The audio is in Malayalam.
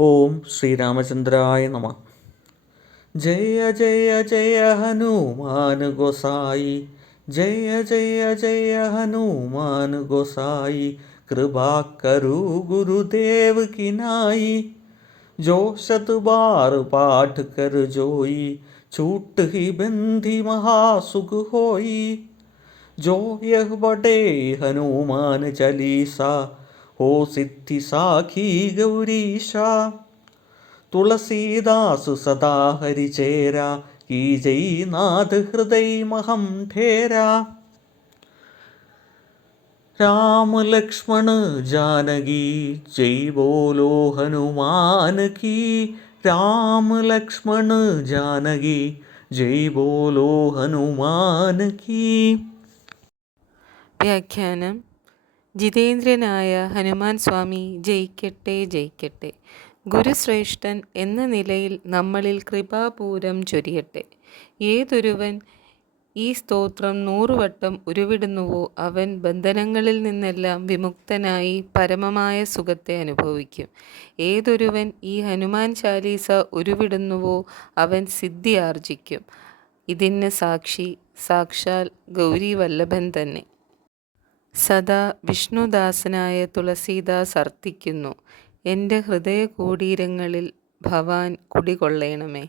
ഓം ശ്രീരാമചന്ദ്രായ നമ. ജയ ജയ ജയ ഹനുമാൻ ഗോസായി, ജയ ജയ ജയ ഹനുമാൻ ഗോസായി, कृपा करू गुरुदेव की नाई, जो शत बार पाठ कर जोई, छूट ही बंधी महासुख होई, जो यह बटे हनुमान चालीसा, हो सिद्धि साखी गौरीशा, तुलसीदास सदा हरिचेरा, की जय नाथ हृदय महम ठेरा, राम लक्ष्मण जानकी जय बोलो हनुमान की, राम लक्ष्मण जानकी जय बोलो हनुमान की. വ്യാഖ്യാനം. ജിതേന്ദ്രനായ ഹനുമാൻ സ്വാമി ജയിക്കട്ടെ ജയിക്കട്ടെ. ഗുരുശ്രേഷ്ഠൻ എന്ന നിലയിൽ നമ്മളിൽ കൃപാപൂരം ചൊരിയട്ടെ. ഏതൊരുവൻ ഈ സ്തോത്രം 100 വട്ടം ഉരുവിടുന്നുവോ അവൻ ബന്ധനങ്ങളിൽ നിന്നെല്ലാം വിമുക്തനായി പരമമായ സുഖത്തെ അനുഭവിക്കും. ഏതൊരുവൻ ഈ ഹനുമാൻ ചാലീസ ഉരുവിടുന്നുവോ അവൻ സിദ്ധി ആർജിക്കും. ഇതിന് സാക്ഷി സാക്ഷാൽ ഗൗരി വല്ലഭൻ തന്നെ. സദാ വിഷ്ണുദാസനായ തുളസീദാസ് അർത്ഥിക്കുന്നു. എൻ്റെ ഹൃദയകൂടീരങ്ങളിൽ ഭവാൻ കുടികൊള്ളേണമേ.